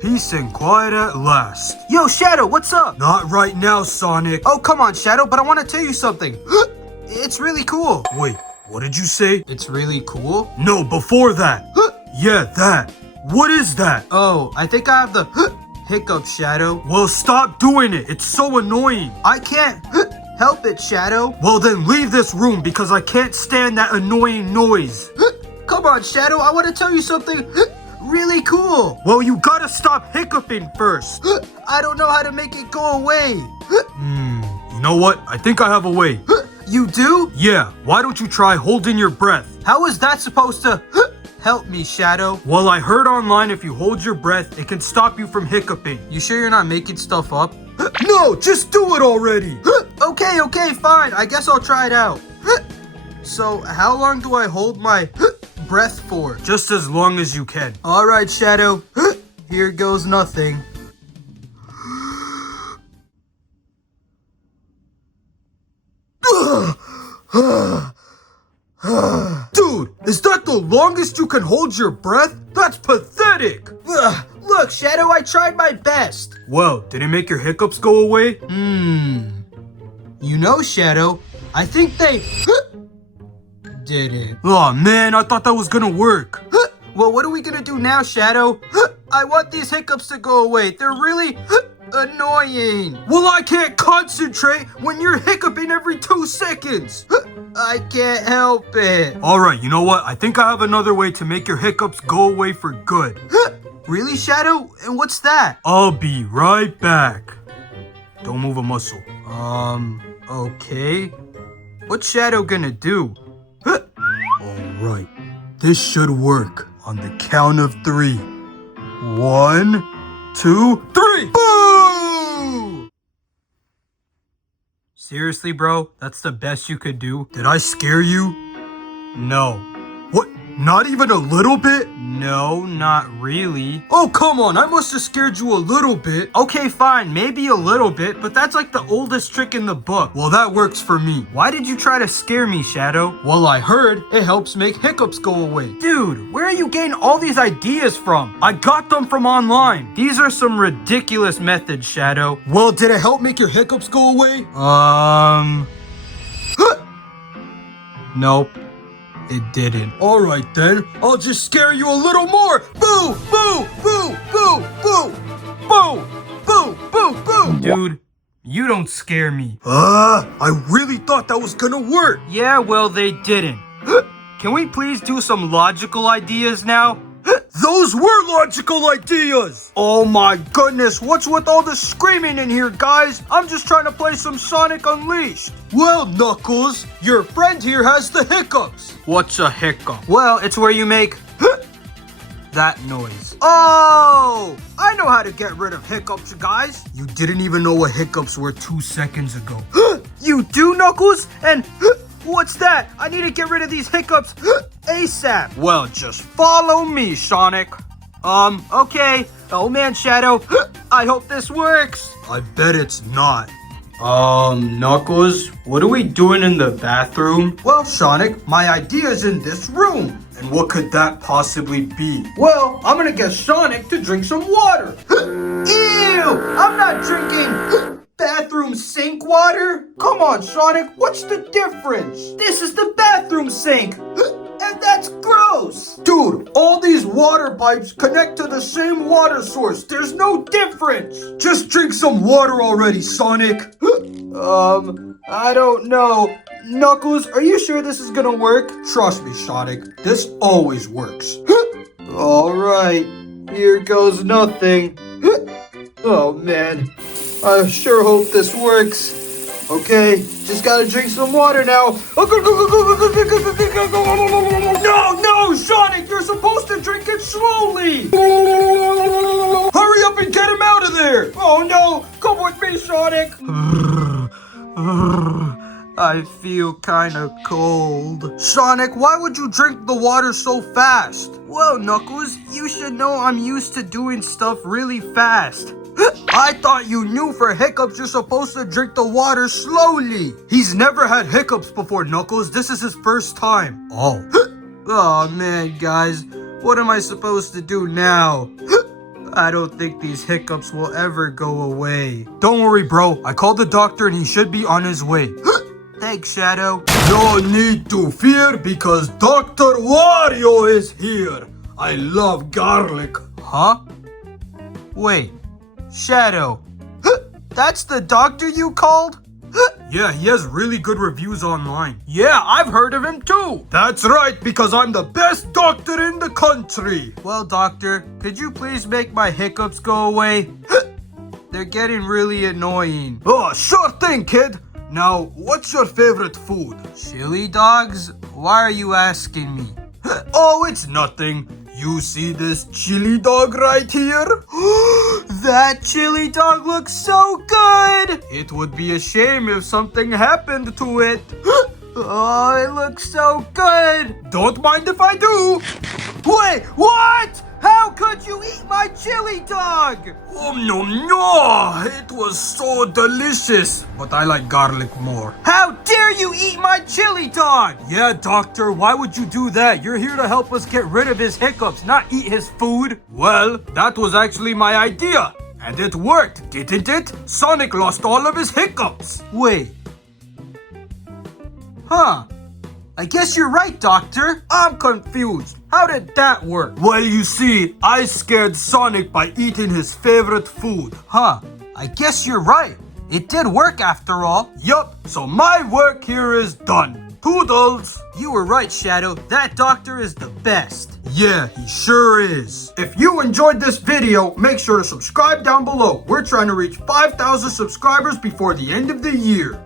Peace and quiet at last. Yo, Shadow, what's up? Not right now, Sonic. Oh, come on, Shadow, but I want to tell you something. It's really cool. Wait, what did you say? It's really cool? No, before that. Yeah, that. What is that? Oh, I think I have the hiccups, Shadow. Well, stop doing it. It's so annoying. I can't help it, Shadow. Well, then leave this room because I can't stand that annoying noise. Come on, Shadow, I want to tell you something really cool. Well, you gotta stop hiccuping first. I don't know how to make it go away. You know what? I think I have a way. You do? Yeah, why don't you try holding your breath? How is that supposed to help me, Shadow? Well, I heard online if you hold your breath, it can stop you from hiccuping. You sure you're not making stuff up? No, just do it already. Okay, fine. I guess I'll try it out. So, how long do I hold my breath for? Just as long as you can. All right, Shadow. Here goes nothing. Dude, is that the longest you can hold your breath? That's pathetic. Look, Shadow, I tried my best. Well, did it make your hiccups go away? You know, Shadow, I think they didn't. Oh man, I thought that was gonna work. Well, what are we gonna do now, Shadow? I want these hiccups to go away. They're really annoying. Well, I can't concentrate when you're hiccuping every 2 seconds. I can't help it. Alright, you know what? I think I have another way to make your hiccups go away for good. Really, Shadow? And what's that? I'll be right back. Don't move a muscle. Okay. What's Shadow gonna do? Alright, this should work on the count of 3. 1, 2, 3! Boo! Seriously, bro? That's the best you could do? Did I scare you? No. What? Not even a little bit? No, not really. Oh, come on. I must have scared you a little bit. Okay, fine. Maybe a little bit, but that's like the oldest trick in the book. Well, that works for me. Why did you try to scare me, Shadow? Well, I heard it helps make hiccups go away. Dude, where are you getting all these ideas from? I got them from online. These are some ridiculous methods, Shadow. Well, did it help make your hiccups go away? Nope. It didn't. Alright then, I'll just scare you a little more! Boo! Boo! Boo! Boo! Boo! Boo! Boo! Boo! Boo! Dude, you don't scare me. I really thought that was gonna work! Yeah, well, they didn't. Can we please do some logical ideas now? Those were logical ideas! Oh my goodness, what's with all the screaming in here, guys? I'm just trying to play some Sonic Unleashed. Well, Knuckles, your friend here has the hiccups. What's a hiccup? Well, it's where you make that noise. Oh! I know how to get rid of hiccups, guys. You didn't even know what hiccups were 2 seconds ago. You do, Knuckles? And what's that? I need to get rid of these hiccups ASAP. Well, just follow me, Sonic. Okay. Oh man, Shadow. I hope this works. I bet it's not. Knuckles, what are we doing in the bathroom? Well, Sonic, my idea's in this room. And what could that possibly be? Well, I'm gonna get Sonic to drink some water. Ew! I'm not drinking bathroom sink water. Come on, Sonic, what's the difference? This is the bathroom sink. And that's gross! Dude, all these water pipes connect to the same water source. There's no difference. Just drink some water already, Sonic. I don't know. Knuckles, are you sure this is gonna work? Trust me, Sonic. This always works. Alright, here goes nothing. Oh man, I sure hope this works. Okay, just gotta drink some water now. No, Sonic, you're supposed to drink it slowly. Hurry up and get him out of there. Oh no, come with me, Sonic. I feel kinda cold. Sonic, why would you drink the water so fast? Well, Knuckles, you should know I'm used to doing stuff really fast. I thought you knew for hiccups you're supposed to drink the water slowly. He's never had hiccups before, Knuckles. This is his first time. Oh. Oh man, guys, what am I supposed to do now? I don't think these hiccups will ever go away. Don't worry, bro. I called the doctor and he should be on his way. Thanks, Shadow. No need to fear because Dr. Wario is here. I love garlic. Huh? Wait. Shadow. That's the doctor you called? Yeah, he has really good reviews online. Yeah, I've heard of him too. That's right, because I'm the best doctor in the country. Well, doctor, could you please make my hiccups go away? They're getting really annoying. Oh, sure thing, kid. Now, what's your favorite food? Chili dogs? Why are you asking me? Oh, it's nothing. You see this chili dog right here? That chili dog looks so good! It would be a shame if something happened to it. Oh, it looks so good! Don't mind if I do. Wait, what? How could you eat my chili dog? Oh, no. It was so delicious. But I like garlic more. How dare you eat my chili dog? Yeah, doctor, why would you do that? You're here to help us get rid of his hiccups, not eat his food. Well, that was actually my idea. And it worked, didn't it? Sonic lost all of his hiccups. Wait. Huh. I guess you're right, Doctor. I'm confused. How did that work? Well, you see, I scared Sonic by eating his favorite food. Huh. I guess you're right. It did work after all. Yup, so my work here is done. Toodles! You were right, Shadow. That doctor is the best. Yeah, he sure is. If you enjoyed this video, make sure to subscribe down below. We're trying to reach 5,000 subscribers before the end of the year.